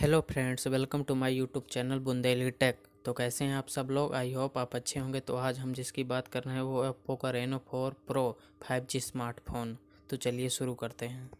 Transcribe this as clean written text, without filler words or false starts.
Hello friends, welcome to my YouTube channel Bundeli tech. तो कैसे हैं आप सब लोग? आई होप आप अच्छे होंगे। तो आज हम जिसकी बात कर रहे हैं वो ओप्पो का Reno4 Pro 5G स्मार्टफोन। तो चलिए शुरू करते हैं।